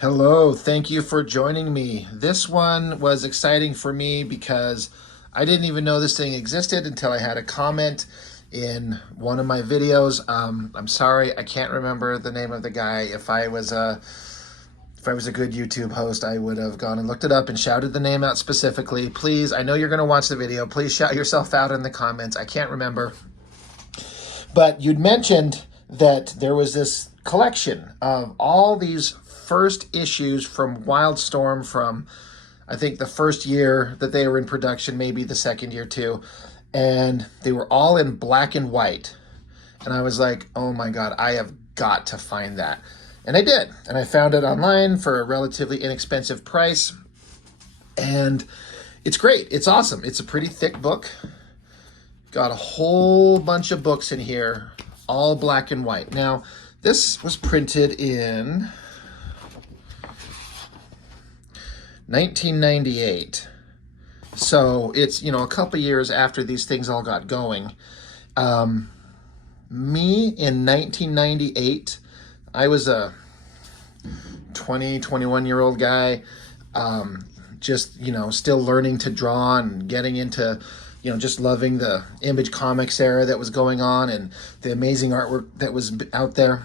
Hello, thank you for joining me. This one was exciting for me because I didn't even know this thing existed until I had a comment in one of my videos. I'm sorry, I can't remember the name of the guy. If I was a good YouTube host, I would have gone and looked it up and shouted the name out specifically. Please, I know you're going to watch the video. Please shout yourself out in the comments. I can't remember. But you'd mentioned that there was this collection of all these first issues from Wildstorm from, I think, the first year that they were in production, maybe the second year too. And they were all in black and white. And I was like, oh my God, I have got to find that. And I did. And I found it online for a relatively inexpensive price. And it's great. It's awesome. It's a pretty thick book. Got a whole bunch of books in here, all black and white. Now, this was printed in 1998. So it's, a couple years after these things all got going. Me in 1998, I was a 21-year-old guy, just, still learning to draw and getting into, just loving the Image Comics era that was going on and the amazing artwork that was out there.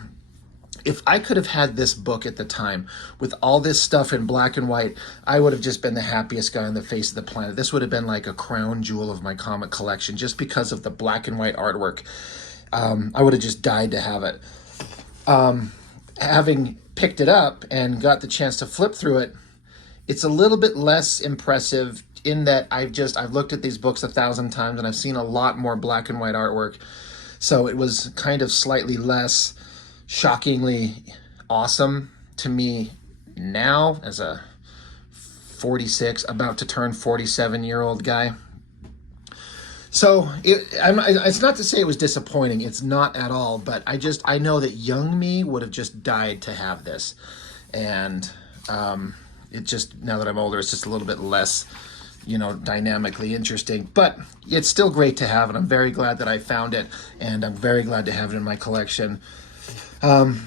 If I could have had this book at the time with all this stuff in black and white, I would have just been the happiest guy on the face of the planet. This would have been like a crown jewel of my comic collection just because of the black and white artwork. I would have just died to have it. Having picked it up and got the chance to flip through it, it's a little bit less impressive in that I've looked at these books 1,000 times and I've seen a lot more black and white artwork. So it was kind of slightly less shockingly awesome to me now as a 46, about to turn 47-year-old guy. So it's not to say it was disappointing. It's not at all. But I know that young me would have just died to have this. And it just, now that I'm older, it's just a little bit less, dynamically interesting. But it's still great to have, and I'm very glad that I found it. And I'm very glad to have it in my collection.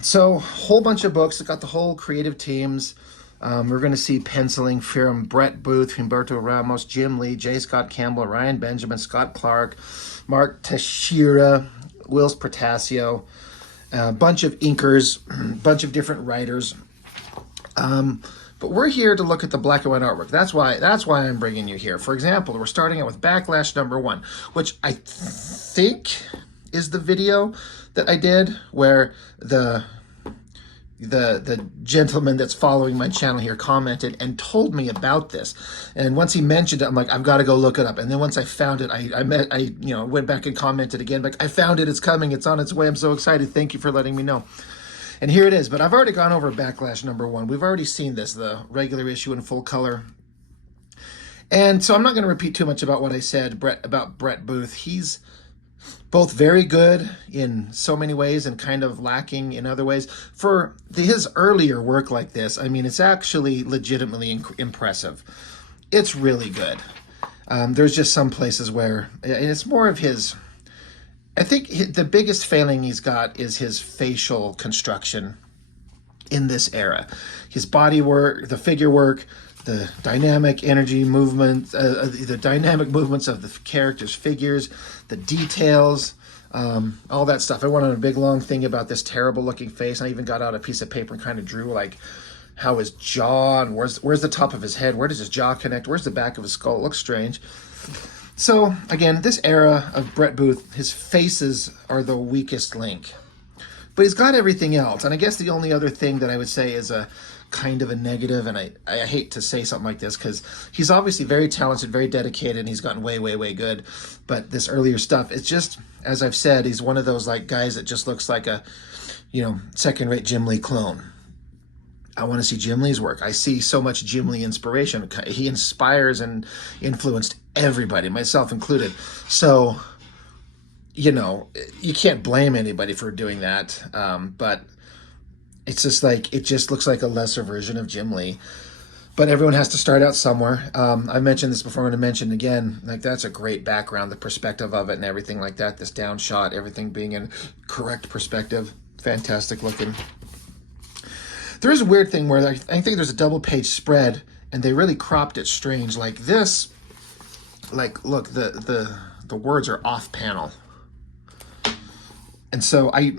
So whole bunch of books. It got the whole creative teams. We're going to see penciling from Brett Booth, Humberto Ramos, Jim Lee, J. Scott Campbell, Ryan Benjamin, Scott Clark, Mark Texeria, Wills Portacio, a bunch of inkers, a bunch of different writers. But we're here to look at the black and white artwork. That's why I'm bringing you here. For example, we're starting out with Backlash #1, which I think is the video that I did where the gentleman that's following my channel here commented and told me about this. And once he mentioned it, I'm like, I've got to go look it up. And then once I found it, I went back and commented again, like, I found it, it's coming, it's on its way, I'm so excited, thank you for letting me know. And here it is. But I've already gone over Backlash #1. We've already seen this, the regular issue in full color. And so I'm not going to repeat too much about what I said about Brett Booth. He's both very good in so many ways and kind of lacking in other ways. For his earlier work like this, I mean, it's actually legitimately impressive. It's really good. There's just some places where it's more of his... I think the biggest failing he's got is his facial construction in this era. His body work, the figure work, the dynamic energy movement, the dynamic movements of the characters' figures, the details, all that stuff. I went on a big long thing about this terrible looking face. I even got out a piece of paper and kind of drew like how his jaw and where's the top of his head, where does his jaw connect, where's the back of his skull. It looks strange. So again, this era of Brett Booth, his faces are the weakest link. But he's got everything else. And I guess the only other thing that I would say is a kind of a negative, and I hate to say something like this because he's obviously very talented, very dedicated, and he's gotten way, way, way good. But this earlier stuff, it's just, as I've said, he's one of those like guys that just looks like a, second-rate Jim Lee clone. I want to see Jim Lee's work. I see so much Jim Lee inspiration. He inspires and influenced everybody, myself included. So, you can't blame anybody for doing that. But it's just like, it just looks like a lesser version of Jim Lee. But everyone has to start out somewhere. I mentioned this before, I'm going to mention it again. Like, that's a great background, the perspective of it and everything like that. This down shot, everything being in correct perspective. Fantastic looking. There is a weird thing where I think there's a double page spread and they really cropped it strange. Like this, like look, the words are off panel. And so I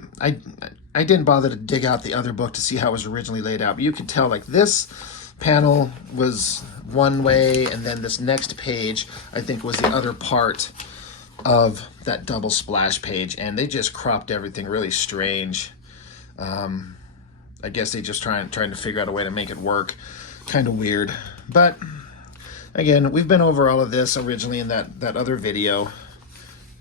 didn't bother to dig out the other book to see how it was originally laid out. But you can tell like this panel was one way, and then this next page I think was the other part of that double splash page, and they just cropped everything really strange. I guess they just trying to figure out a way to make it work. Kind of weird. But again, we've been over all of this originally in that other video.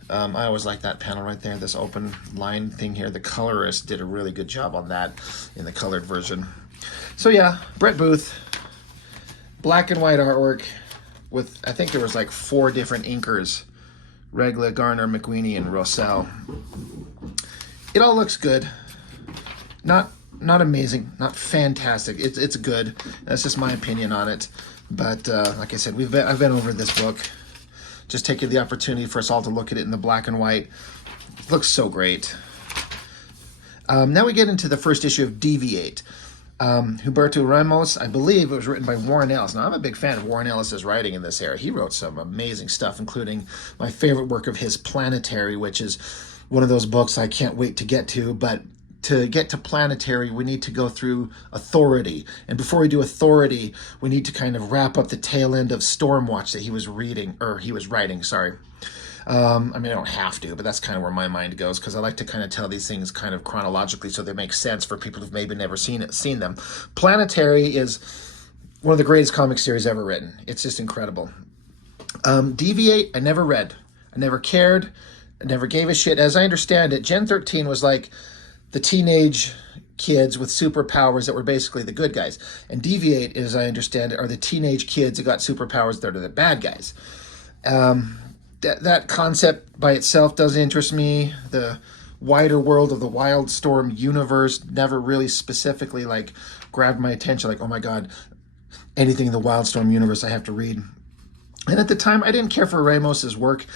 I always like that panel right there, this open line thing here. The colorist did a really good job on that in the colored version. So yeah, Brett Booth, black and white artwork with, I think there was like 4 different inkers, Regla, Garner, McQueenie, and Rossell. It all looks good. Not amazing, not fantastic. It's good. That's just my opinion on it. But like I said, I've been over this book. Just taking the opportunity for us all to look at it in the black and white. It looks so great. Now we get into the first issue of Deviate. Humberto Ramos, I believe it was written by Warren Ellis. Now, I'm a big fan of Warren Ellis's writing in this era. He wrote some amazing stuff, including my favorite work of his, Planetary, which is one of those books I can't wait to get to. But to get to Planetary, we need to go through Authority. And before we do Authority, we need to kind of wrap up the tail end of Stormwatch that he was writing, sorry. I mean, I don't have to, but that's kind of where my mind goes, because I like to kind of tell these things kind of chronologically so they make sense for people who've maybe never seen them. Planetary is one of the greatest comic series ever written. It's just incredible. Deviate, I never read. I never cared. I never gave a shit. As I understand it, Gen 13 was like the teenage kids with superpowers that were basically the good guys. And Deviate, as I understand it, are the teenage kids that got superpowers that are the bad guys. That concept by itself doesn't interest me. The wider world of the Wildstorm universe never really specifically like grabbed my attention. Like, oh my God, anything in the Wildstorm universe I have to read. And at the time, I didn't care for Ramos's work.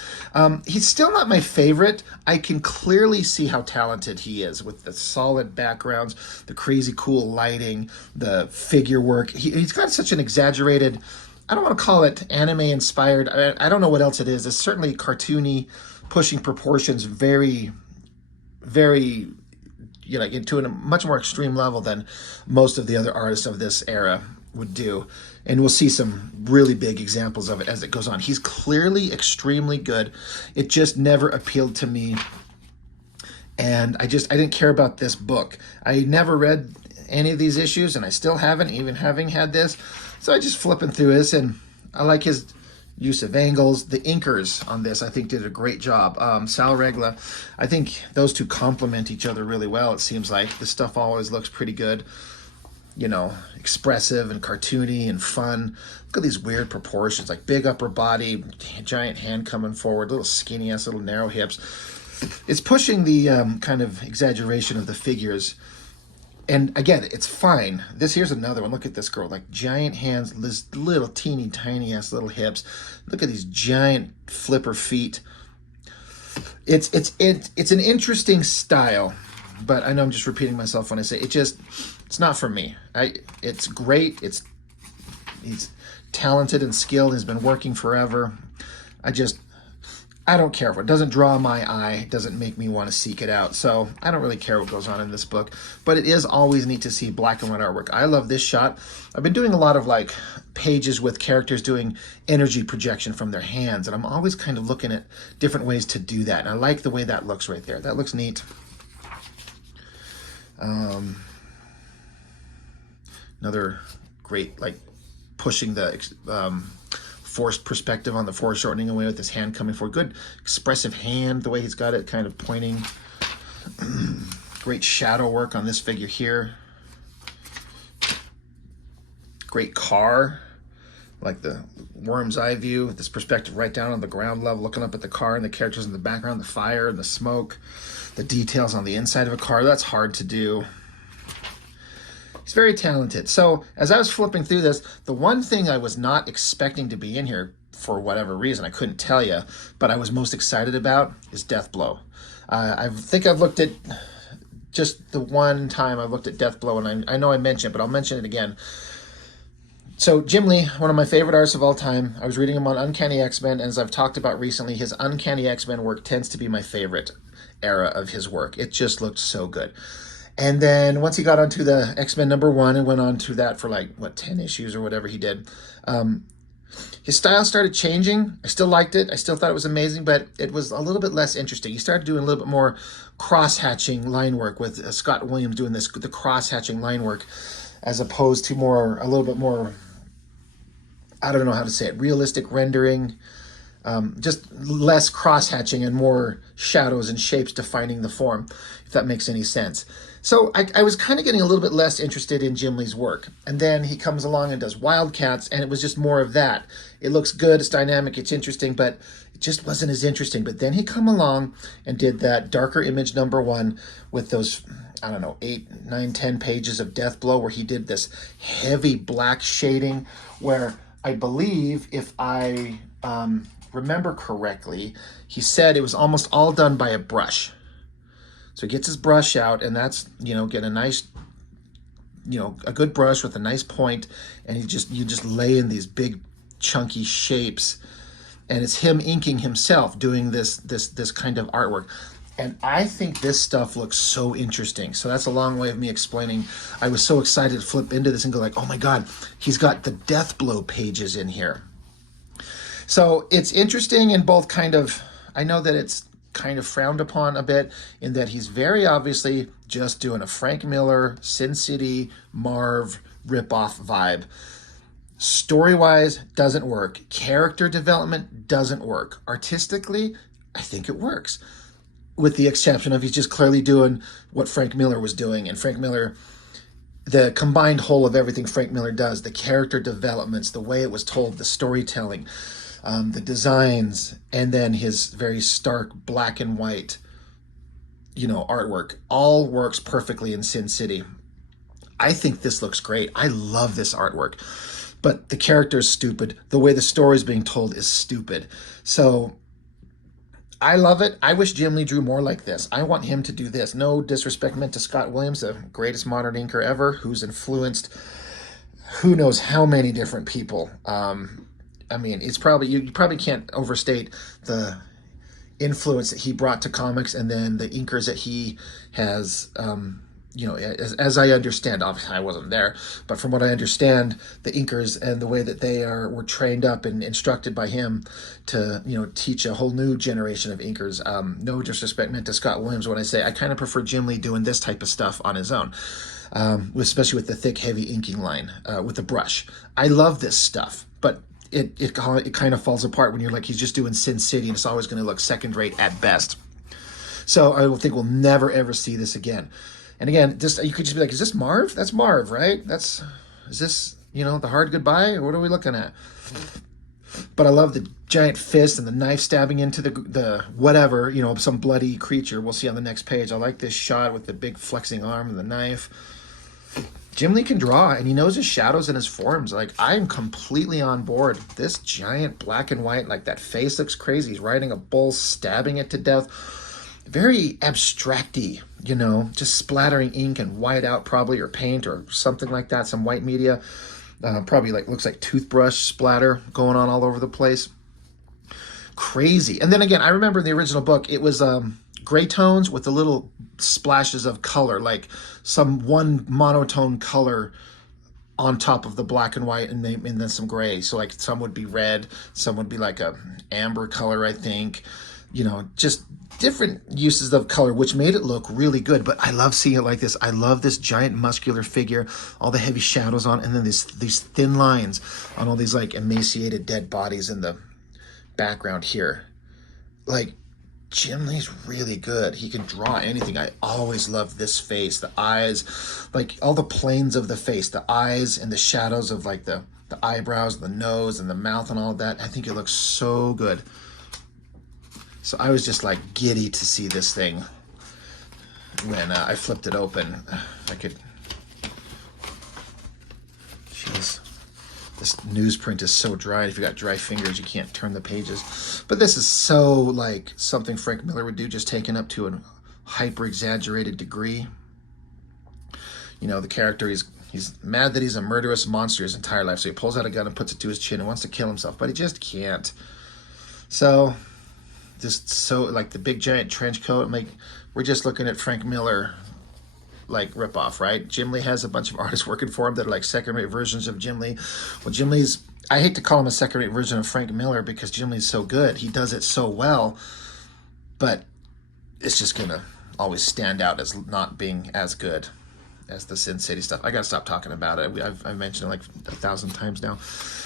He's still not my favorite. I can clearly see how talented he is with the solid backgrounds, the crazy cool lighting, the figure work. He's got such an exaggerated, I don't want to call it anime inspired. I don't know what else it is. It's certainly cartoony, pushing proportions very, very, into a much more extreme level than most of the other artists of this era would do. And we'll see some really big examples of it as it goes on. He's clearly extremely good. It just never appealed to me. And I didn't care about this book. I never read any of these issues, and I still haven't, even having had this. So I just flipping through this, and I like his use of angles. The inkers on this, I think, did a great job. Sal Regla, I think those two complement each other really well, it seems like. The stuff always looks pretty good. Expressive and cartoony and fun. Look at these weird proportions, like big upper body, giant hand coming forward, little skinny ass, little narrow hips. It's pushing the kind of exaggeration of the figures. And again, it's fine. Here's another one. Look at this girl, like giant hands, this little teeny tiny ass little hips. Look at these giant flipper feet. It's an interesting style, but I know I'm just repeating myself when I say it's not for me. It's great. He's talented and skilled. He's been working forever. I don't care for it. It doesn't draw my eye. It doesn't make me want to seek it out. So I don't really care what goes on in this book. But it is always neat to see black and white artwork. I love this shot. I've been doing a lot of like pages with characters doing energy projection from their hands. And I'm always kind of looking at different ways to do that. And I like the way that looks right there. That looks neat. Another great, like, pushing the forced perspective on the foreshortening away with his hand coming forward. Good expressive hand, the way he's got it kind of pointing. Great shadow work on this figure here. Great car, like the worm's eye view with this perspective right down on the ground level, looking up at the car and the characters in the background, the fire and the smoke, the details on the inside of a car. That's hard to do. He's very talented. So as I was flipping through this, the one thing I was not expecting to be in here for whatever reason, I couldn't tell you, but I was most excited about is Deathblow. I think I've looked at just the one time I looked at Deathblow, and I know I mentioned it, but I'll mention it again. So Jim Lee, one of my favorite artists of all time. I was reading him on Uncanny X-Men, and as I've talked about recently, his Uncanny X-Men work tends to be my favorite era of his work. It just looked so good. And then once he got onto the X-Men #1 and went on to that for like, what, 10 issues or whatever he did, his style started changing. I still liked it. I still thought it was amazing, but it was a little bit less interesting. He started doing a little bit more cross-hatching line work with Scott Williams doing the cross-hatching line work as opposed to a little bit more, I don't know how to say it, realistic rendering, just less cross-hatching and more shadows and shapes defining the form, if that makes any sense. So I was kind of getting a little bit less interested in Jim Lee's work. And then he comes along and does Wildcats, and it was just more of that. It looks good, it's dynamic, it's interesting, but it just wasn't as interesting. But then he come along and did that Darker Image #1 with those, I don't know, 8, 9, 10 pages of Deathblow, where he did this heavy black shading, where I believe, if I remember correctly, he said it was almost all done by a brush. So he gets his brush out, and that's, get a nice, a good brush with a nice point, and you just lay in these big chunky shapes, and it's him inking himself doing this kind of artwork. And I think this stuff looks so interesting. So that's a long way of me explaining. I was so excited to flip into this and go like, oh my God, he's got the Deathblow pages in here. So it's interesting in both kind of, I know that it's kind of frowned upon a bit in that he's very obviously just doing a Frank Miller, Sin City, Marv ripoff vibe. Story-wise, doesn't work. Character development doesn't work. Artistically, I think it works, with the exception of he's just clearly doing what Frank Miller was doing. And Frank Miller, the combined whole of everything Frank Miller does, the character developments, the way it was told, the storytelling, the designs, and then his very stark black and white, artwork, all works perfectly in Sin City. I think this looks great. I love this artwork, but the character is stupid. The way the story is being told is stupid. So I love it. I wish Jim Lee drew more like this. I want him to do this. No disrespect meant to Scott Williams, the greatest modern inker ever, who's influenced who knows how many different people. I mean, it's probably, you probably can't overstate the influence that he brought to comics, and then the inkers that he has, as I understand, obviously I wasn't there, but from what I understand, the inkers and the way that they were trained up and instructed by him to, teach a whole new generation of inkers. No disrespect meant to Scott Williams when I say I kind of prefer Jim Lee doing this type of stuff on his own, especially with the thick, heavy inking line with the brush. I love this stuff, but it kind of falls apart when you're like, he's just doing Sin City, and it's always going to look second rate at best. So I think we'll never ever see this again. And again, you could just be like, is this Marv? That's Marv, right? Is this, the hard goodbye? Or what are we looking at? But I love the giant fist and the knife stabbing into the whatever, some bloody creature we'll see on the next page. I like this shot with the big flexing arm and the knife. Jim Lee can draw, and he knows his shadows and his forms. Like, I'm completely on board. This giant black and white, like that face looks crazy. He's riding a bull, stabbing it to death. Very abstract-y, just splattering ink and white out probably, or paint or something like that, some white media. Probably looks like toothbrush splatter going on all over the place. Crazy. And then again, I remember in the original book, it was gray tones with the little splashes of color, like some one monotone color on top of the black and white, and then some gray. So like some would be red, some would be like a amber color, I think. Just different uses of color, which made it look really good. But I love seeing it like this. I love this giant muscular figure, all the heavy shadows on, and then these thin lines on all these like emaciated dead bodies in the background here. Like, Jim Lee's really good. He can draw anything. I always love this face, the eyes, like all the planes of the face, the eyes and the shadows of like the eyebrows, the nose and the mouth and all of that. I think it looks so good. So I was just like giddy to see this thing when I flipped it open. Jeez. This newsprint is so dry. If you got dry fingers, you can't turn the pages. But this is so like something Frank Miller would do, just taken up to a hyper exaggerated degree. you know, the character, he's mad that he's a murderous monster his entire life, so he pulls out a gun and puts it to his chin and wants to kill himself, but he just can't. So, just so, like, the big giant trench coat, like, we're just looking at Frank Miller, like, ripoff, right? Jim Lee has a bunch of artists working for him that are like second-rate versions of Jim Lee. Well, Jim Lee's, I hate to call him a second-rate version of Frank Miller because Jim Lee's so good. He does it so well, but it's just gonna always stand out as not being as good as the Sin City stuff. I gotta stop talking about it. I've mentioned it like 1,000 times now.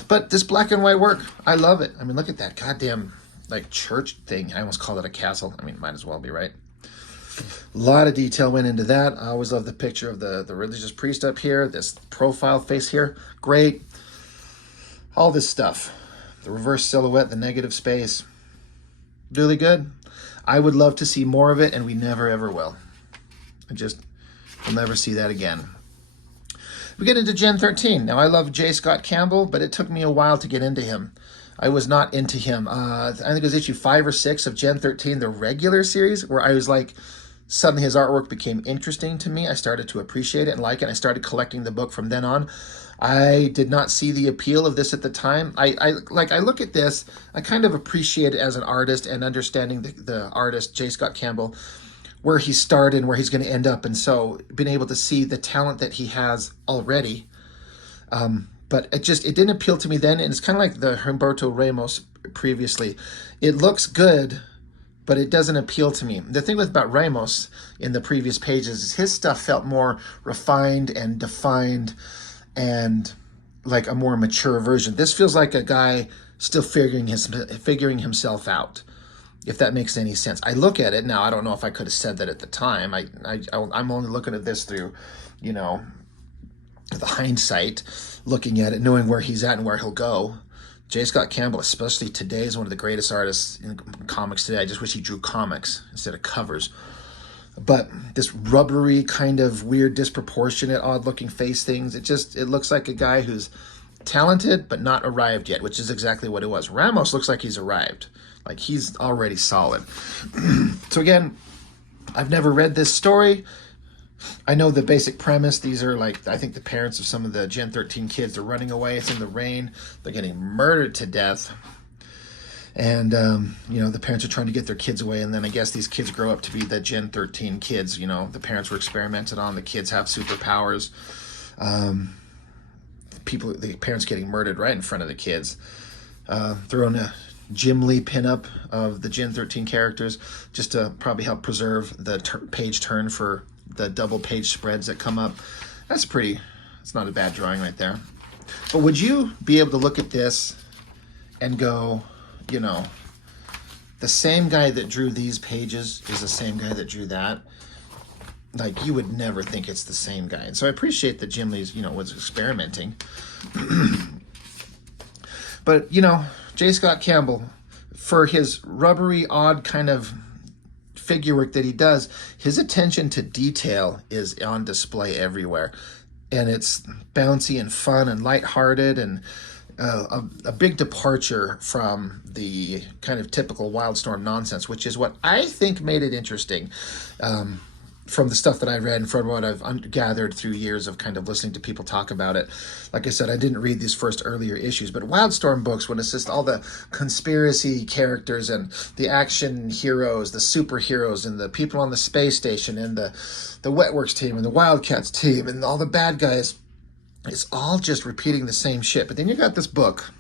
But this black and white work, I love it. I mean, look at that goddamn, like, church thing. I almost called it a castle. I mean, might as well be, right? A lot of detail went into that. I always love the picture of the religious priest up here, this profile face here. Great. All this stuff. The reverse silhouette, the negative space. Really good. I would love to see more of it, and we never ever will. We'll never see that again. We get into Gen 13. Now, I love J. Scott Campbell, but it took me a while to get into him. I was not into him. I think it was issue 5 or 6 of Gen 13, the regular series, where I was like, suddenly his artwork became interesting to me. I started to appreciate it and like it. I started collecting the book from then on. I did not see the appeal of this at the time. I look at this, I kind of appreciate it as an artist and understanding the artist, J. Scott Campbell, where he started and where he's going to end up. And so being able to see the talent that he has already. But it didn't appeal to me then. And it's kind of like the Humberto Ramos previously. It looks good, but it doesn't appeal to me. The thing about Ramos in the previous pages is his stuff felt more refined and defined and like a more mature version. This feels like a guy still figuring himself out, if that makes any sense. I look at it now. I don't know if I could have said that at the time. I'm only looking at this through, you know, the hindsight, looking at it, knowing where he's at and where he'll go. J. Scott Campbell, especially today, is one of the greatest artists in comics today. I just wish he drew comics instead of covers. But this rubbery, kind of weird, disproportionate, odd-looking face things, it looks like a guy who's talented but not arrived yet, which is exactly what it was. Ramos looks like he's arrived. Like, he's already solid. So again, I've never read this story. I know the basic premise. These are, like, I think the parents of some of the Gen 13 kids. They're running away. It's in the rain. They're getting murdered to death. And, you know, the parents are trying to get their kids away. And then I guess these kids grow up to be the Gen 13 kids. You know, the parents were experimented on. The kids have superpowers. The parents getting murdered right in front of the kids. Throwing a Jim Lee pinup of the Gen 13 characters just to probably help preserve the page turn for the double page spreads that come up. It's not a bad drawing right there. But would you be able to look at this and go, you know, the same guy that drew these pages is the same guy that drew that? Like, you would never think it's the same guy. And so I appreciate that Jim Lee's, you know, was experimenting. But, you know, J. Scott Campbell, for his rubbery, odd kind of figure work that he does, his attention to detail is on display everywhere. And it's bouncy and fun and lighthearted and a big departure from the kind of typical Wildstorm nonsense, which is what I think made it interesting. From the stuff that I read and from what I've gathered through years of kind of listening to people talk about it. Like I said, I didn't read these first earlier issues, but Wildstorm books, when it's just all the conspiracy characters and the action heroes, the superheroes, and the people on the space station, and the Wetworks team, and the Wildcats team, and all the bad guys, it's all just repeating the same shit. But then you got this book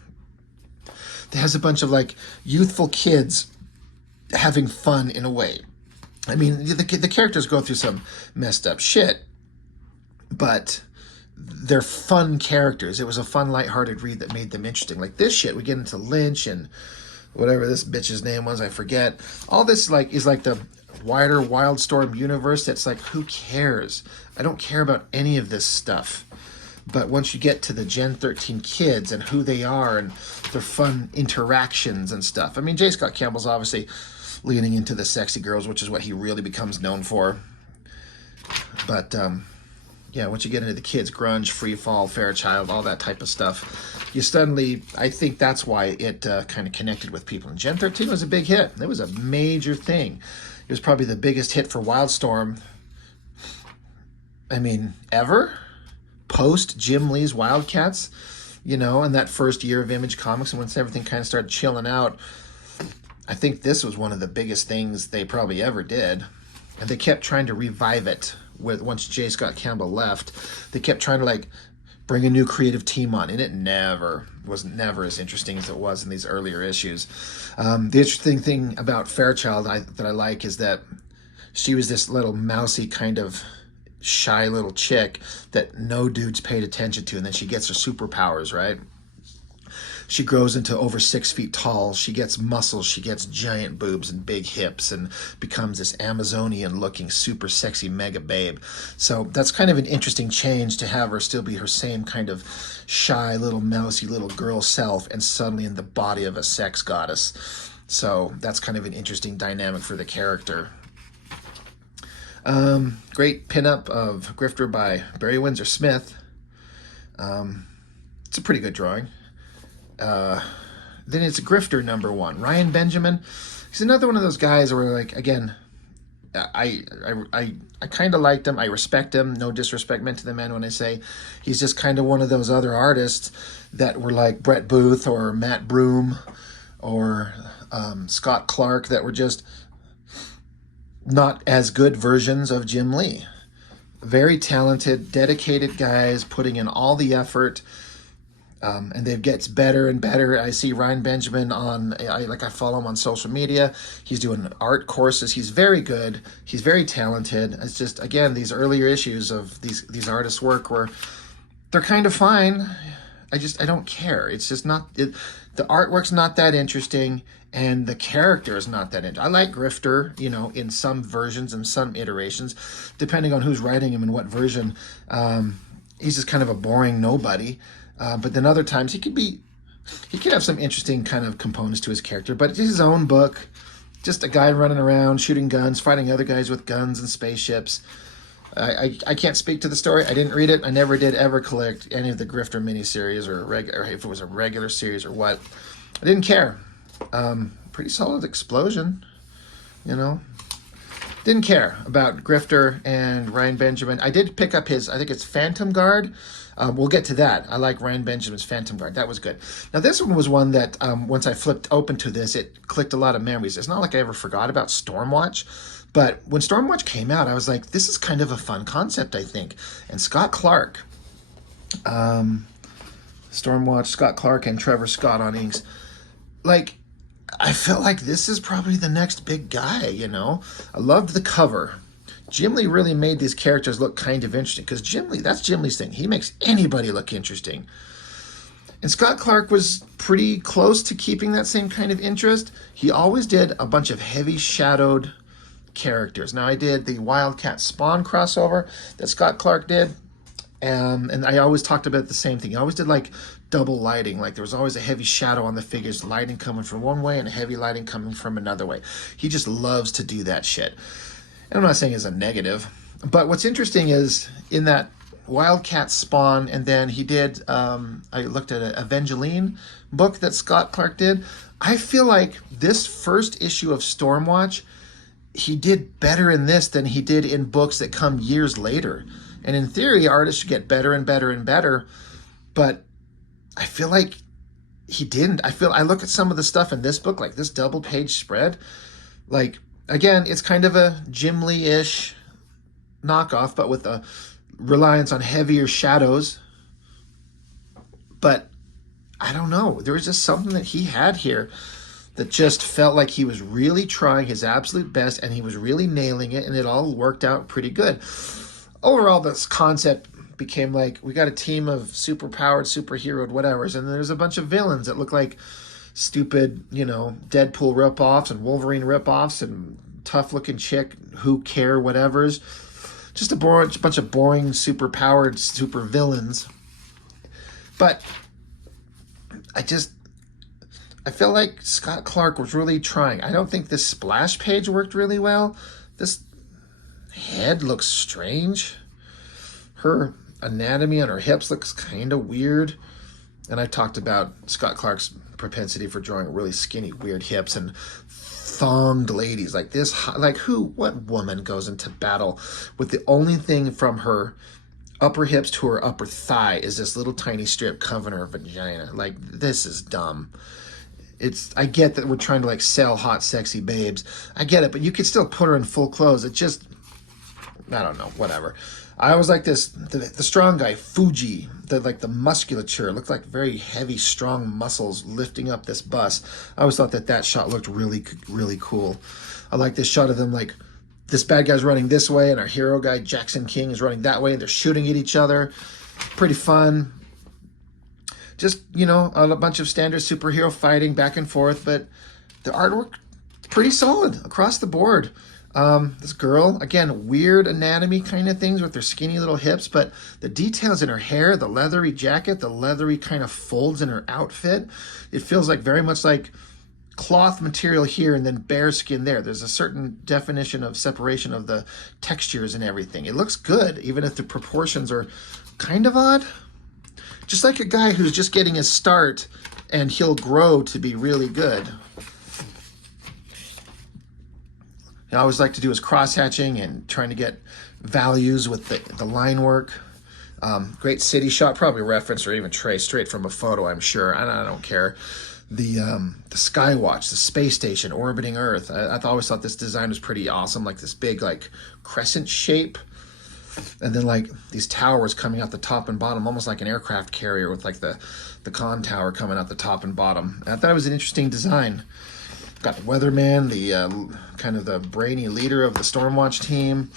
that has a bunch of, like, youthful kids having fun in a way. I mean, the characters go through some messed up shit, but they're fun characters. It was a fun, lighthearted read that made them interesting. Like this shit, we get into Lynch and whatever this bitch's name was, I forget. All this is like the wider Wildstorm universe that's like, who cares? I don't care about any of this stuff. But once you get to the Gen 13 kids and who they are and their fun interactions and stuff. I mean, J. Scott Campbell's obviously leaning into the sexy girls, which is what he really becomes known for. But, yeah, once you get into the kids, grunge, free fall, Fairchild, all that type of stuff, you suddenly, I think that's why it kind of connected with people. And Gen 13 was a big hit. It was a major thing. It was probably the biggest hit for Wildstorm I mean, ever? Post Jim Lee's Wildcats, you know, in that first year of Image Comics, and once everything kind of started chilling out, I think this was one of the biggest things they probably ever did. And they kept trying to revive it with once J. Scott Campbell left. They kept trying to like bring a new creative team on, and it never as interesting as it was in these earlier issues. The interesting thing about Fairchild that I like is that she was this little mousy kind of shy little chick that no dudes paid attention to, and then she gets her superpowers, right? She grows into over 6 feet tall. She gets muscles. She gets giant boobs and big hips and becomes this Amazonian looking super sexy mega babe. So that's kind of an interesting change to have her still be her same kind of shy little mousy little girl self and suddenly in the body of a sex goddess. So that's kind of an interesting dynamic for the character. Great pinup of Grifter by Barry Windsor Smith. It's a pretty good drawing. Then it's Grifter #1. Ryan Benjamin. He's another one of those guys where, like, again, I kind of liked him. I respect him. No disrespect meant to the man when I say he's just kind of one of those other artists that were like Brett Booth or Matt Broom or Scott Clark that were just not as good versions of Jim Lee. Very talented, dedicated guys putting in all the effort. And they gets better and better. I see Ryan Benjamin I follow him on social media. He's doing art courses. He's very good. He's very talented. It's just, again, these earlier issues of these artists' work where they're kind of fine. I don't care. It's just not, the artwork's not that interesting and the character is not that interesting. I like Grifter, you know, in some versions and some iterations, depending on who's writing him and what version. He's just kind of a boring nobody. But then other times he could have some interesting kind of components to his character, but it's his own book, just a guy running around, shooting guns, fighting other guys with guns and spaceships. I can't speak to the story. I didn't read it. I never did ever collect any of the Grifter miniseries or if it was a regular series or what. I didn't care. Pretty solid explosion, you know. Didn't care about Grifter and Ryan Benjamin. I did pick up I think it's Phantom Guard. We'll get to that. I like Ryan Benjamin's Phantom Guard. That was good. Now, this one was one that once I flipped open to this, it clicked a lot of memories. It's not like I ever forgot about Stormwatch, but when Stormwatch came out, I was like, this is kind of a fun concept, I think. And Scott Clark, Stormwatch, Scott Clark, and Trevor Scott on inks. Like, I felt like this is probably the next big guy, you know? I loved the cover. Jim Lee really made these characters look kind of interesting because that's Jim Lee's thing. He makes anybody look interesting. And Scott Clark was pretty close to keeping that same kind of interest. He always did a bunch of heavy shadowed characters. Now, I did the Wildcat Spawn crossover that Scott Clark did. And I always talked about the same thing. He always did like double lighting. Like there was always a heavy shadow on the figures, lighting coming from one way and a heavy lighting coming from another way. He just loves to do that shit. And I'm not saying it's a negative, but what's interesting is in that Wildcat Spawn, and then he did, I looked at an Evangeline book that Scott Clark did. I feel like this first issue of Stormwatch, he did better in this than he did in books that come years later. And in theory, artists should get better and better and better, but I feel like he didn't. I look at some of the stuff in this book, like this double-page spread, like, again, it's kind of a Jim Lee-ish knockoff, but with a reliance on heavier shadows. But I don't know. There was just something that he had here that just felt like he was really trying his absolute best and he was really nailing it, and it all worked out pretty good. Overall, this concept became like, we got a team of superpowered, superheroed whatevers, and there's a bunch of villains that look like stupid, you know, Deadpool ripoffs and Wolverine ripoffs and tough-looking chick, who care, whatevers. Just a bunch of boring, super-powered super villains. But I feel like Scott Clark was really trying. I don't think this splash page worked really well. This head looks strange. Her anatomy on her hips looks kind of weird. And I talked about Scott Clark's propensity for drawing really skinny, weird hips and thonged ladies like this. Like what woman goes into battle with the only thing from her upper hips to her upper thigh is this little tiny strip covering her vagina? Like, this is dumb. I get that we're trying to like sell hot, sexy babes. I get it, but you could still put her in full clothes. It just, I don't know, whatever. I always like this, the strong guy, Fuji, the musculature, looked like very heavy, strong muscles lifting up this bust. I always thought that shot looked really, really cool. I like this shot of them, like, this bad guy's running this way, and our hero guy, Jackson King, is running that way, and they're shooting at each other. Pretty fun. Just, you know, a bunch of standard superhero fighting back and forth, but the artwork, pretty solid across the board. This girl, again, weird anatomy kind of things with their skinny little hips, but the details in her hair, the leathery jacket, the leathery kind of folds in her outfit, it feels like very much like cloth material here and then bare skin there. There's a certain definition of separation of the textures and everything. It looks good, even if the proportions are kind of odd. Just like a guy who's just getting his start and he'll grow to be really good. I always like to do is cross-hatching and trying to get values with the line work. Great city shot, probably referenced or even traced straight from a photo, I'm sure. I don't care. The Skywatch, the space station orbiting Earth. I always thought this design was pretty awesome, like this big like crescent shape. And then like these towers coming out the top and bottom, almost like an aircraft carrier with like the con tower coming out the top and bottom. And I thought it was an interesting design. Got the weatherman, the kind of the brainy leader of the Stormwatch team.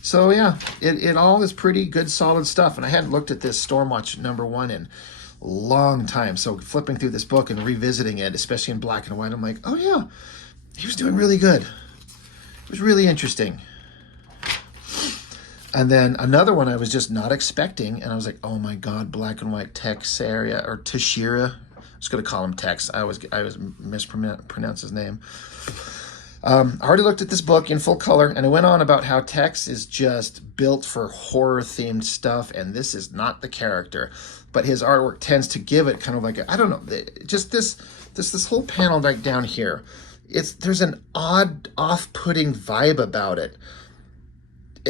So yeah, it all is pretty good, solid stuff. And I hadn't looked at this Stormwatch #1 in a long time. So flipping through this book and revisiting it, especially in black and white, I'm like, oh yeah, he was doing really good. It was really interesting. And then another one I was just not expecting, and I was like, oh my God, black and white Texeria or Texeria. I was going to call him Tex. I always mispronounce his name. I already looked at this book in full color, and it went on about how Tex is just built for horror-themed stuff, and this is not the character. But his artwork tends to give it kind of like I don't know, just this whole panel right down here. There's an odd, off-putting vibe about it,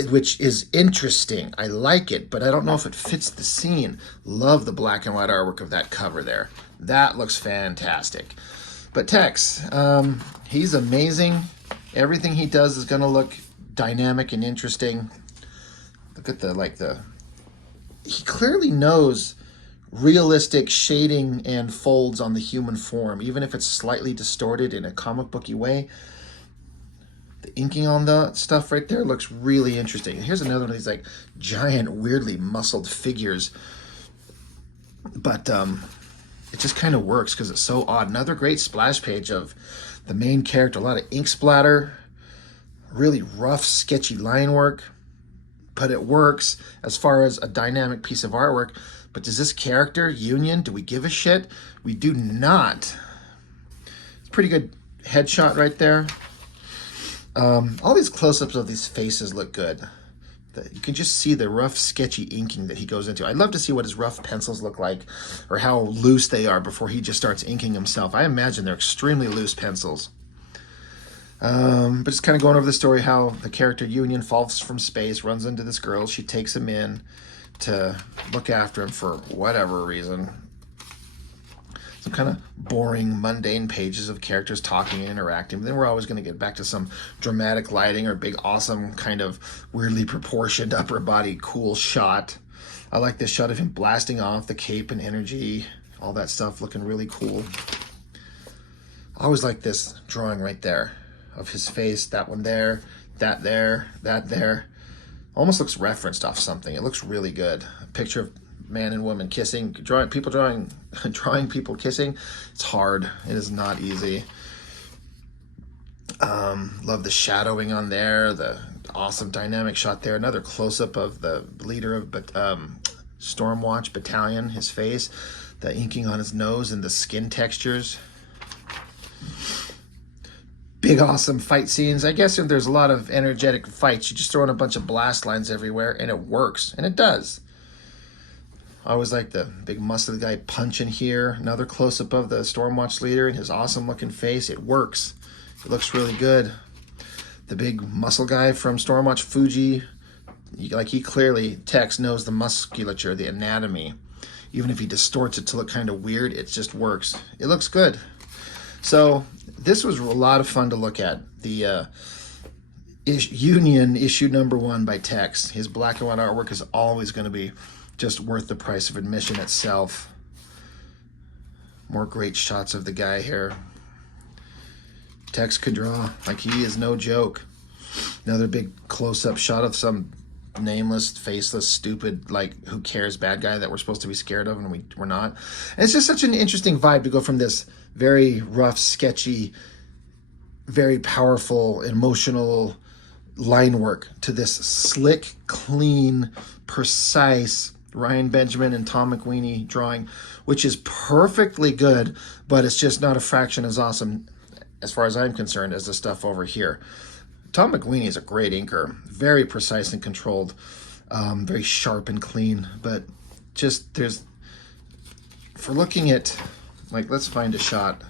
which is interesting. I like it, but I don't know if it fits the scene. Love the black and white artwork of that cover there. That looks fantastic. But Tex, he's amazing. Everything he does is going to look dynamic and interesting. Look at he clearly knows realistic shading and folds on the human form, even if it's slightly distorted in a comic booky way. The inking on the stuff right there looks really interesting. And here's another one of these like giant, weirdly muscled figures. But it just kind of works because it's so odd. Another great splash page of the main character. A lot of ink splatter. Really rough, sketchy line work. But it works as far as a dynamic piece of artwork. But does this character, Union, do we give a shit? We do not. It's a pretty good headshot right there. All these close-ups of these faces look good. You can just see the rough, sketchy inking that he goes into. I'd love to see what his rough pencils look like or how loose they are before he just starts inking himself. I imagine they're extremely loose pencils. But just kind of going over the story, how the character Union falls from space, runs into this girl. She takes him in to look after him for whatever reason. Some kind of boring, mundane pages of characters talking and interacting. But then we're always going to get back to some dramatic lighting or big, awesome, kind of weirdly proportioned upper body cool shot. I like this shot of him blasting off the cape and energy, all that stuff looking really cool. I always like this drawing right there of his face, that one there, that there, that there. Almost looks referenced off something. It looks really good. A picture of man and woman kissing, drawing people kissing. It's hard. It is not easy. Love the shadowing on there, the awesome dynamic shot there. Another close-up of the leader of Stormwatch Battalion, his face, the inking on his nose and the skin textures. Big awesome fight scenes. I guess if there's a lot of energetic fights, you just throw in a bunch of blast lines everywhere and it works, and it does. I always like the big muscly guy punching here. Another close-up of the Stormwatch leader and his awesome-looking face. It works. It looks really good. The big muscle guy from Stormwatch, Fuji, like he clearly, Tex knows the musculature, the anatomy. Even if he distorts it to look kind of weird, it just works. It looks good. So this was a lot of fun to look at. The Union issue #1 by Tex. His black and white artwork is always going to be just worth the price of admission itself. More great shots of the guy here. Tex could draw. Like, he is no joke. Another big close-up shot of some nameless, faceless, stupid, like, who cares bad guy that we're supposed to be scared of, and we're not. And it's just such an interesting vibe to go from this very rough, sketchy, very powerful, emotional line work to this slick, clean, precise Ryan Benjamin and Tom McWeeny drawing, which is perfectly good, but it's just not a fraction as awesome, as far as I'm concerned, as the stuff over here. Tom McWeeny is a great inker, very precise and controlled, very sharp and clean, but just there's, for looking at, like, let's find a shot.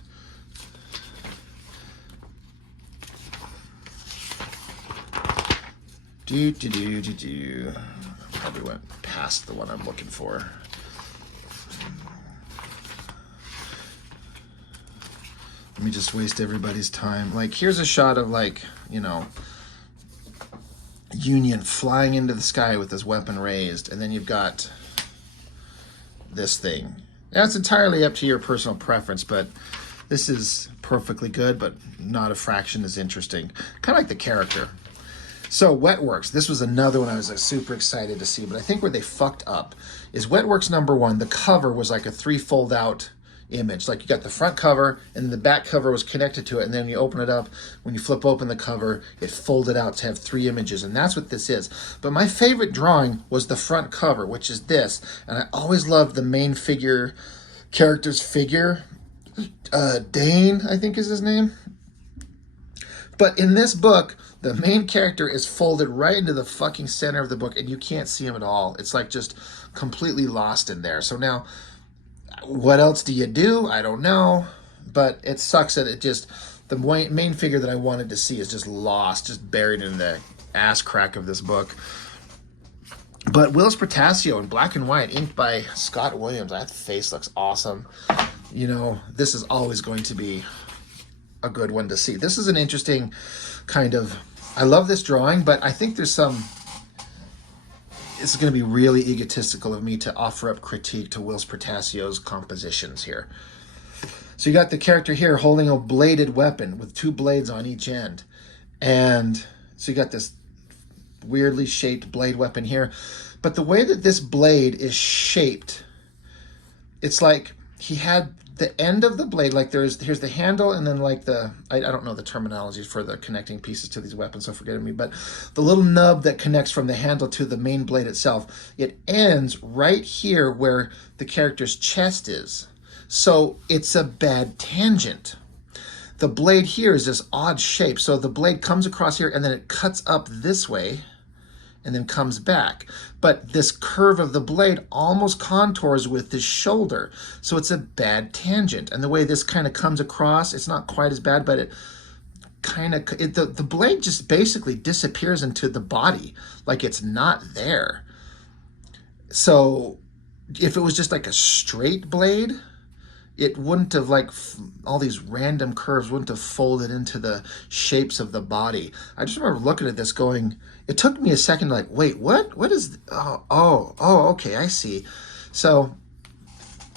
Probably went past the one I'm looking for. Let me just waste everybody's time. Like, here's a shot of, like, you know, Union flying into the sky with his weapon raised, and then you've got this thing. Now, it's entirely up to your personal preference, but this is perfectly good, but not a fraction as interesting. Kind of like the character. So Wetworks, this was another one I was super excited to see, but I think where they fucked up is Wetworks #1, the cover was like a 3-fold out image. Like, you got the front cover and the back cover was connected to it, and then you open it up, when you flip open the cover, it folded out to have 3 images, and that's what this is. But my favorite drawing was the front cover, which is this, and I always loved the main character's figure. Dane, I think is his name. But in this book, the main character is folded right into the fucking center of the book, and you can't see him at all. It's like just completely lost in there. So now, what else do you do? I don't know. But it sucks that it just, the main figure that I wanted to see is just lost, just buried in the ass crack of this book. But Will's Portacio in black and white, inked by Scott Williams. That face looks awesome. You know, this is always going to be a good one to see. This is an interesting kind of, I love this drawing, but I think there's some, it's going to be really egotistical of me to offer up critique to Will's Portacio's compositions here. So you got the character here holding a bladed weapon with 2 blades on each end. And so you got this weirdly shaped blade weapon here. But the way that this blade is shaped, it's like he had the end of the blade, like here's the handle, and then like I don't know the terminology for the connecting pieces to these weapons, so forgive me, but the little nub that connects from the handle to the main blade itself, it ends right here where the character's chest is. So it's a bad tangent. The blade here is this odd shape. So the blade comes across here and then it cuts up this way and then comes back. But this curve of the blade almost contours with this shoulder. So it's a bad tangent. And the way this kind of comes across, it's not quite as bad, but it kind of, the blade just basically disappears into the body, like it's not there. So if it was just like a straight blade, it wouldn't have, like, all these random curves wouldn't have folded into the shapes of the body. I just remember looking at this going, it took me a second to like, wait, what? What is, oh, okay, I see. So,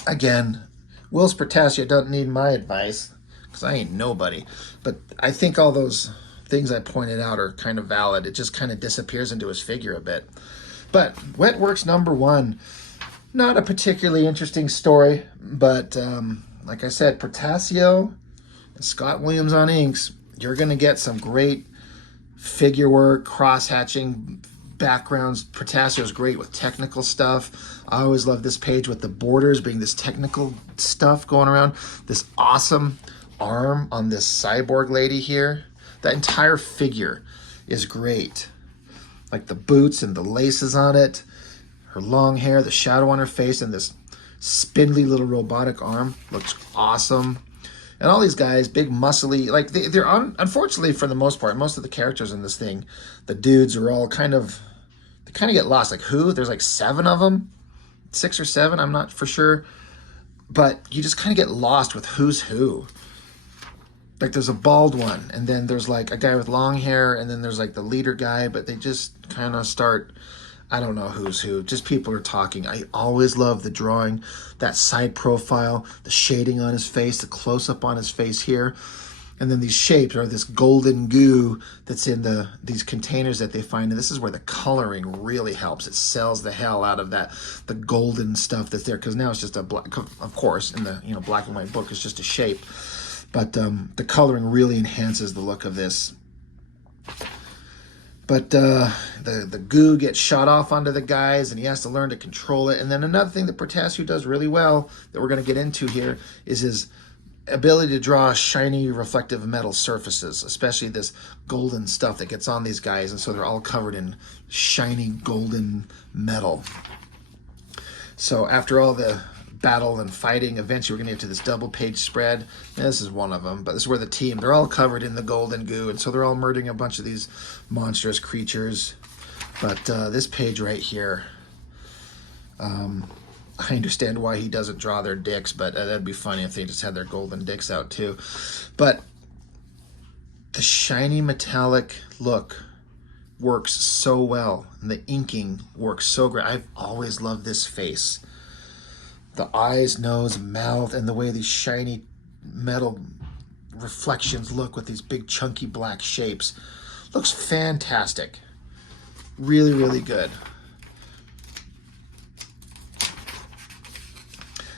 again, Will's Portacio doesn't need my advice, because I ain't nobody. But I think all those things I pointed out are kind of valid. It just kind of disappears into his figure a bit. But Wetworks #1, not a particularly interesting story, but like I said, Portacio and Scott Williams on inks, you're going to get some great figure work, cross-hatching backgrounds. Portacio's great with technical stuff. I always love this page with the borders being this technical stuff going around. This awesome arm on this cyborg lady here. That entire figure is great. Like the boots and the laces on it. Her long hair, the shadow on her face, and this spindly little robotic arm looks awesome. And all these guys, big muscly, like they're unfortunately for the most part, most of the characters in this thing, the dudes are all kind of get lost. Like who? There's like 7 of them, 6 or 7. I'm not for sure, but you just kind of get lost with who's who. Like there's a bald one, and then there's like a guy with long hair, and then there's like the leader guy, but they just kind of start, I don't know who's who. Just people are talking. I always love the drawing, that side profile, the shading on his face, the close-up on his face here. And then these shapes are this golden goo that's in these containers that they find. And this is where the coloring really helps. It sells the hell out of the golden stuff that's there. Because now it's just a black, of course, in the black and white book, it's just a shape. But the coloring really enhances the look of this. But the goo gets shot off onto the guys, and he has to learn to control it. And then another thing that Portacio does really well, that we're going to get into here, is his ability to draw shiny, reflective metal surfaces, especially this golden stuff that gets on these guys. And so they're all covered in shiny golden metal. So after all the battle and fighting, eventually we're going to get to this double-page spread. And this is one of them, but this is where the team, they're all covered in the golden goo, and so they're all murdering a bunch of these monstrous creatures. But this page right here, I understand why he doesn't draw their dicks, but that'd be funny if they just had their golden dicks out too. But the shiny metallic look works so well, and the inking works so great. I've always loved this face. The eyes, nose, mouth, and the way these shiny metal reflections look with these big chunky black shapes. Looks fantastic. Really, really good.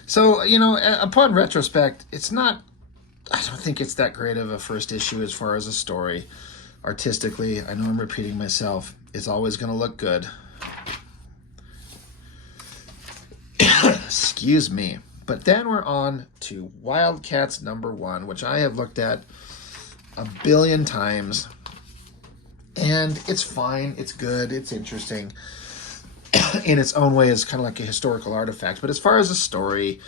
So, upon retrospect, it's not, I don't think it's that great of a first issue as far as a story. Artistically, I know I'm repeating myself, it's always going to look good. Excuse me. But then we're on to Wildcats #1, which I have looked at a billion times. And it's fine. It's good. It's interesting. In its own way, it's kind of like a historical artifact. But as far as a story,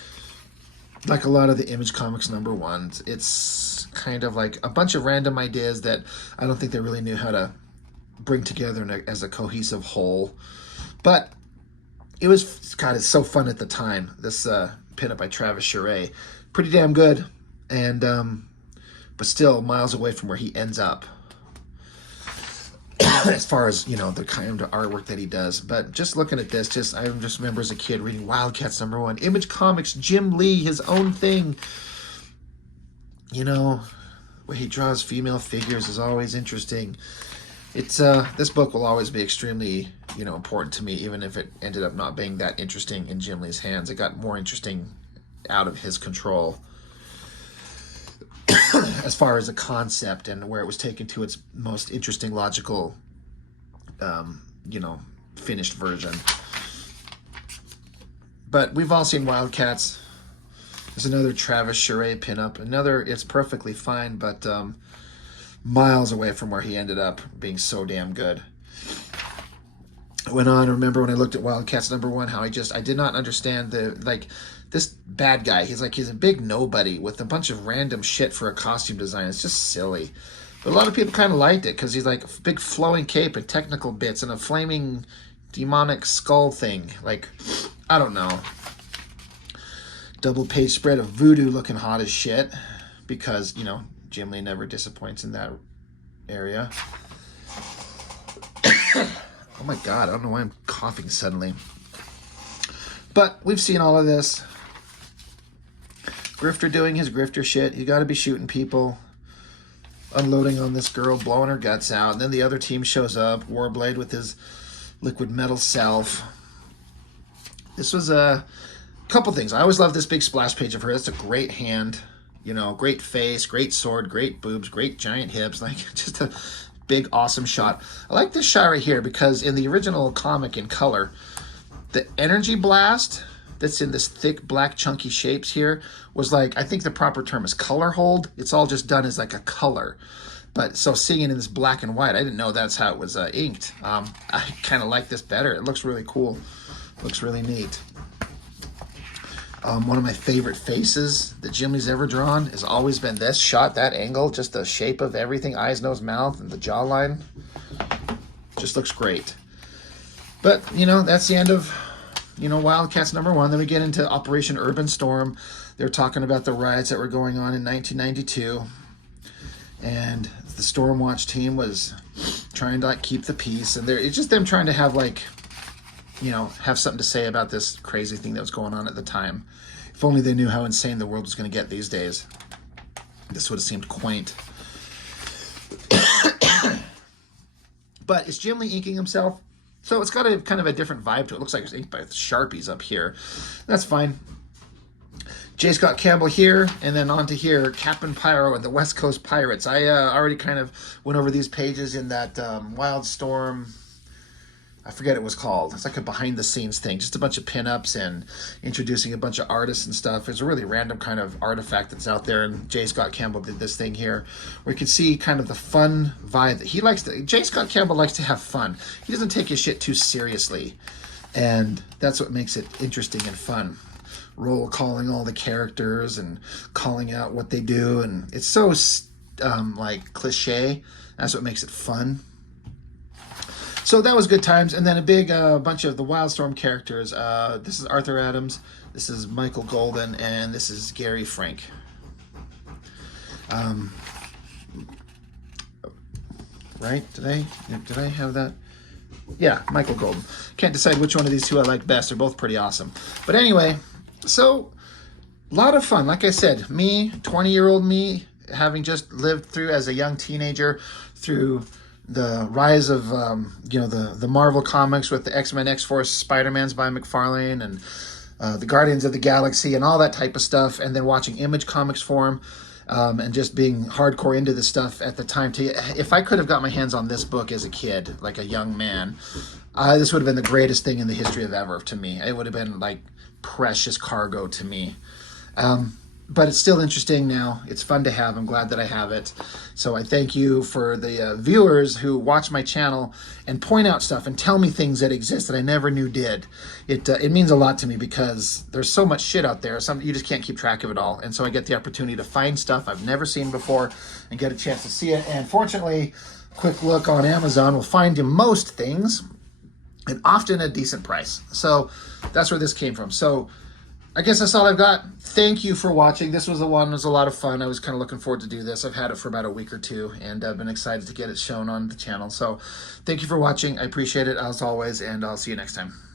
like a lot of the Image Comics #1s, it's kind of like a bunch of random ideas that I don't think they really knew how to bring together as a cohesive whole. But it was, God, it's so fun at the time. This pinup by Travis Charest, pretty damn good, and but still miles away from where he ends up as far as the kind of artwork that he does. But just looking at this, I just remember as a kid reading Wildcats #1, Image Comics, Jim Lee, his own thing. Where he draws female figures is always interesting. It's this book will always be extremely important to me, even if it ended up not being that interesting in Jim Lee's hands. It got more interesting out of his control as far as a concept and where it was taken to its most interesting logical finished version. But we've all seen Wildcats. There's another Travis Charest pinup. It's perfectly fine, but miles away from where he ended up being so damn good. I went on to remember when I looked at Wildcats #1 how I did not understand this bad guy. He's a big nobody with a bunch of random shit for a costume design. It's just silly. But a lot of people kind of liked it because he's like a big flowing cape and technical bits and a flaming demonic skull thing. I don't know. Double-page spread of voodoo looking hot as shit because, Jim Lee never disappoints in that area. Oh my God, I don't know why I'm coughing suddenly. But we've seen all of this. Grifter doing his grifter shit. You gotta be shooting people, unloading on this girl, blowing her guts out. And then the other team shows up, Warblade with his liquid metal self. This was a couple things. I always love this big splash page of her. That's a great hand. Great face, great sword, great boobs, great giant hips. Just a big, awesome shot. I like this shot right here because in the original comic in color, the energy blast that's in this thick, black, chunky shapes here was I think the proper term is color hold. It's all just done as a color. But so seeing it in this black and white, I didn't know that's how it was inked. I kind of like this better. It looks really cool. Looks really neat. One of my favorite faces that Jim Lee's ever drawn has always been this shot, that angle, just the shape of everything, eyes, nose, mouth, and the jawline. Just looks great. But, you know, that's the end of, you know, Wildcats #1. Then we get into Operation Urban Storm. They're talking about the riots that were going on in 1992. And the Stormwatch team was trying to, like, keep the peace. And it's just them trying to have, like, you know, have something to say about this crazy thing that was going on at the time. If only they knew how insane the world was going to get these days. This would have seemed quaint. But it's Jim Lee inking himself, so it's got a kind of a different vibe to it. It looks like it's inked by Sharpies up here. That's fine. J. Scott Campbell here, and then on to here, Captain Pyro and the West Coast Pirates. I already kind of went over these pages in that Wildstorm, I forget what it was called. It's like a behind-the-scenes thing, just a bunch of pinups and introducing a bunch of artists and stuff. It's a really random kind of artifact that's out there, and J. Scott Campbell did this thing here, where you can see kind of the fun vibe that he likes. J. Scott Campbell likes to have fun. He doesn't take his shit too seriously, and that's what makes it interesting and fun. Roll calling all the characters and calling out what they do, and it's so like cliche. That's what makes it fun. So that was good times. And then a big bunch of the Wildstorm characters. This is Arthur Adams, this is Michael Golden, and this is Gary Frank. Right? Did I have that? Yeah, Michael Golden. Can't decide which one of these two I like best. They're both pretty awesome. But anyway, so a lot of fun. Like I said, me, 20-year-old me, having just lived through as a young teenager through the rise of you know, the Marvel comics with the X-Men, X-Force, Spider-Mans by McFarlane, and the Guardians of the Galaxy and all that type of stuff, and then watching Image Comics form, and just being hardcore into this stuff at the time. If I could have got my hands on this book as a kid, like a young man, this would have been the greatest thing in the history of ever to me. It would have been like precious cargo to me. But it's still interesting now. It's fun to have. I'm glad that I have it. So I thank you for the viewers who watch my channel and point out stuff and tell me things that exist that I never knew did. It means a lot to me because there's so much shit out there. You just can't keep track of it all. And so I get the opportunity to find stuff I've never seen before and get a chance to see it. And fortunately, quick look on Amazon will find you most things, and often a decent price. So that's where this came from. So I guess that's all I've got. Thank you for watching. This was a lot of fun. I was kind of looking forward to do this. I've had it for about a week or two, and I've been excited to get it shown on the channel. So thank you for watching. I appreciate it as always, and I'll see you next time.